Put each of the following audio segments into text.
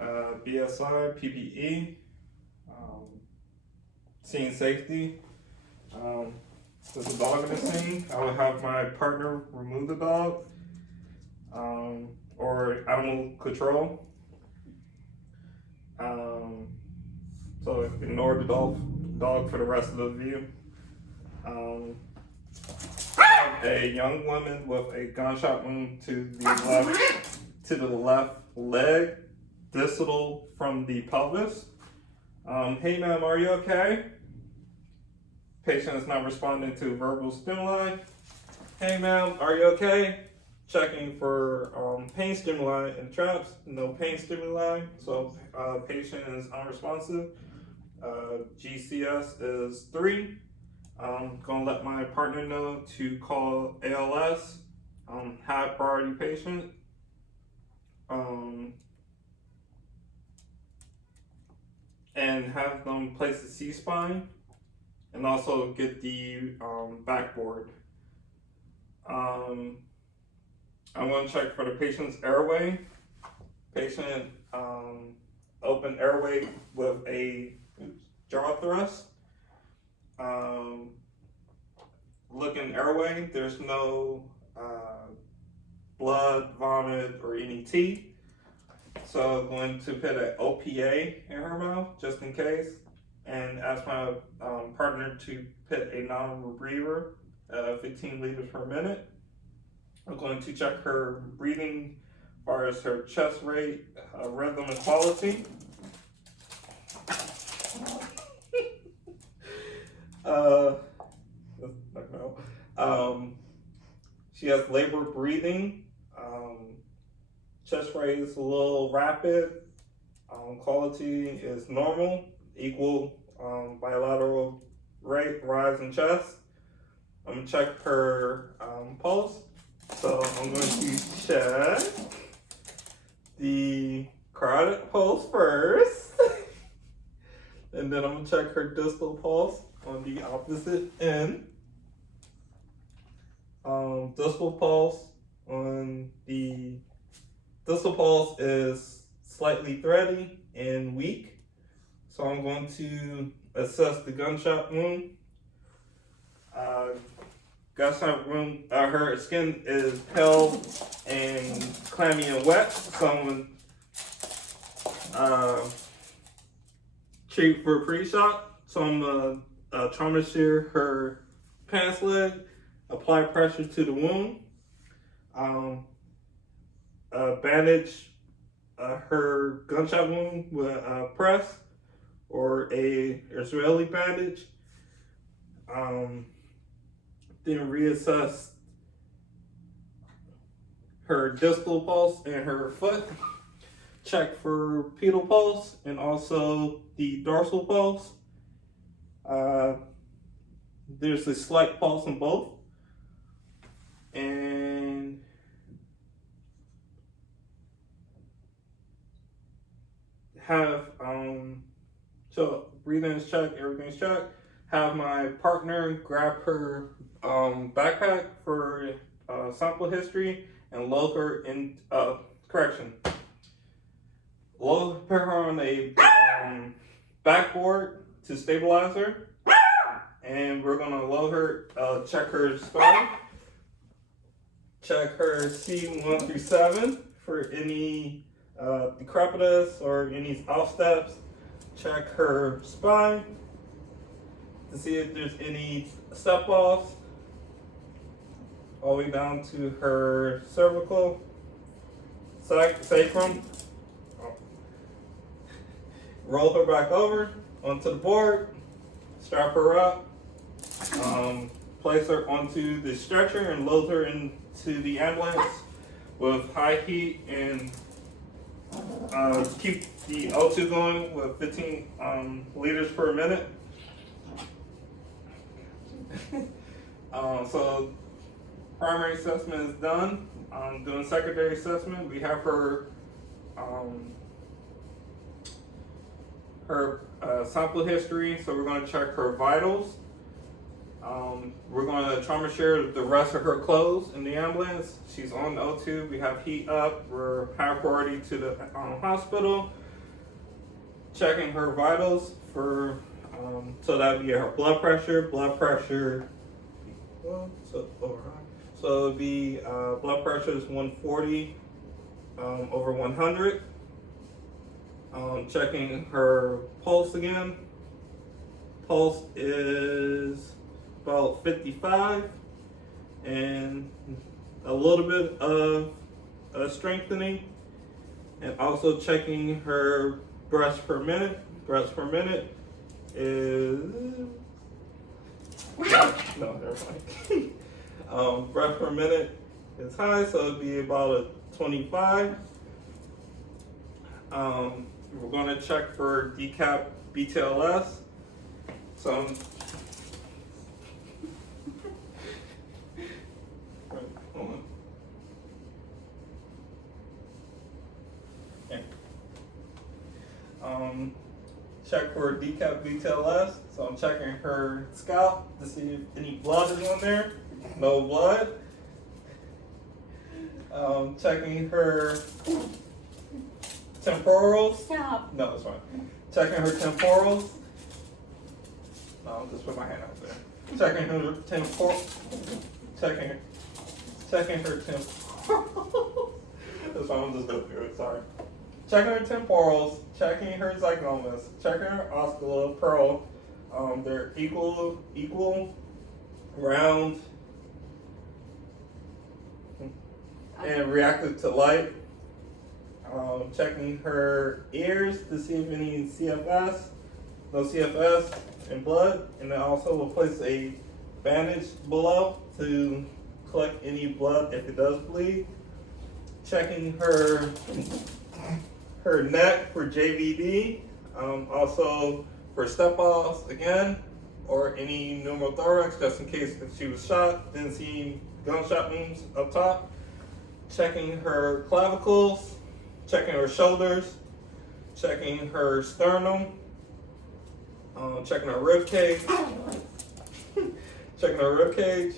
BSI, PPE, scene safety. There's a dog in the scene. I would have my partner remove the dog, or animal control. So ignore the dog for the rest of the view. Have a young woman with a gunshot wound to the left leg, distal from the pelvis. Hey ma'am, are you okay? Patient is not responding to verbal stimuli. Hey ma'am, are you okay? Checking for pain stimuli and traps. No pain stimuli, so patient is unresponsive. GCS is 3. I'm gonna let my partner know to call ALS, high priority patient. And have them place the C-spine and also get the backboard. I'm going to check for the patient's airway. Patient open airway with a jaw thrust. Looking airway, there's no blood, vomit, or any teeth. So I'm going to put an OPA in her mouth just in case, and ask my partner to put a non-rebreather, 15 liters per minute. I'm going to check her breathing as far as her chest rate, rhythm, and quality. She has labored breathing. Chest rate is a little rapid. Quality is normal, equal bilateral rate, rise in chest. I'm gonna check her pulse. So I'm going to check the carotid pulse first. And then I'm gonna check her distal pulse on the opposite end. Distal pulse is slightly thready and weak. So I'm going to assess the gunshot wound. Her skin is pale and clammy and wet. So I'm going to treat for pre-shot. So I'm going to trauma shear her pants leg, apply pressure to the wound, bandage her gunshot wound with a press or a Israeli bandage. Then reassess her distal pulse and her foot. Check for pedal pulse and also the dorsal pulse. There's a slight pulse in both. And have, so breathing is checked, everything's checked. Have my partner grab her backpack for sample history and load her in, load her on a backboard to stabilize her. And we're gonna load her, check her spine, check her C1 through 7 for any decrepitus or any off steps. Check her spine to see if there's any step offs, all the way down to her cervical, sacrum. Roll her back over onto the board, strap her up, place her onto the stretcher and load her into the ambulance with high heat and keep the O2 going with 15 liters per minute. So primary assessment is done. Doing secondary assessment, we have her sample history, so we're going to check her vitals. We're going to trauma share the rest of her clothes in the ambulance. She's on the O2. We have heat up. We're high priority to the hospital. Checking her vitals for, so that would be her blood pressure. Well, so it would be blood pressure is 140 over 100. Checking her pulse again. Pulse is about 55, and a little bit of strengthening, and also checking her breaths per minute. Breaths per minute is no, never mind. Breath per minute is high, so it'd be about a 25. We're going to check for decap BTLS. So hold on. Okay. Check for decap BTLS. So I'm checking her scalp to see if any blood is on there. No blood. Checking her temporals. Stop. No, it's fine. Checking her temporals. No, I'll just put my hand out there. Checking her checking her temporals. That's fine, I'm just going through it, sorry. Checking her temporals, checking her zygomas, checking her oscula, pearl. They're equal, round, and reactive to light. Checking her ears to see if any CFS, no CFS and blood, and then also we'll place a bandage below to collect any blood if it does bleed. Checking her neck for JVD, also for step-offs again, or any pneumothorax just in case if she was shot, didn't see gunshot wounds up top. Checking her clavicles, checking her shoulders, checking her sternum, checking her rib cage, checking her rib cage,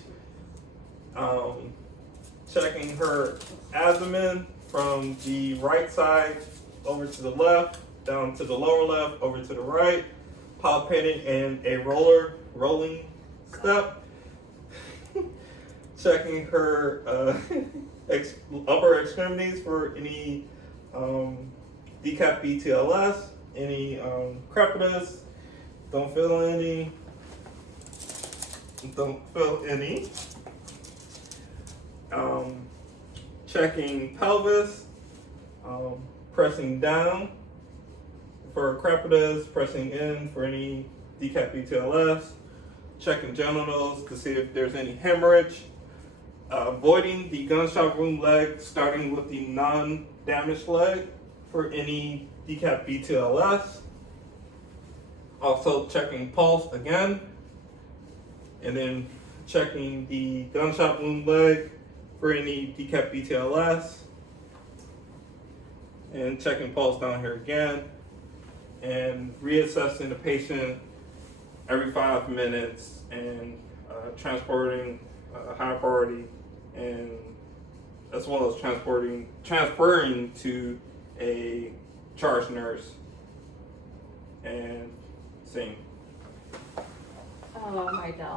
checking her abdomen from the right side over to the left, down to the lower left, over to the right, palpating in a rolling step, checking her upper extremities for any decap BTLS, any crepitus, don't feel any. Checking pelvis, pressing down for crepitus, pressing in for any decap BTLS, checking genitals to see if there's any hemorrhage, avoiding the gunshot wound leg, starting with the non-damaged leg for any decap BTLS. Also checking pulse again, and then checking the gunshot wound leg for any decap BTLS, and checking pulse down here again, and reassessing the patient every 5 minutes, and transporting high priority, and as well as transferring to a charge nurse and seeing. Oh my God.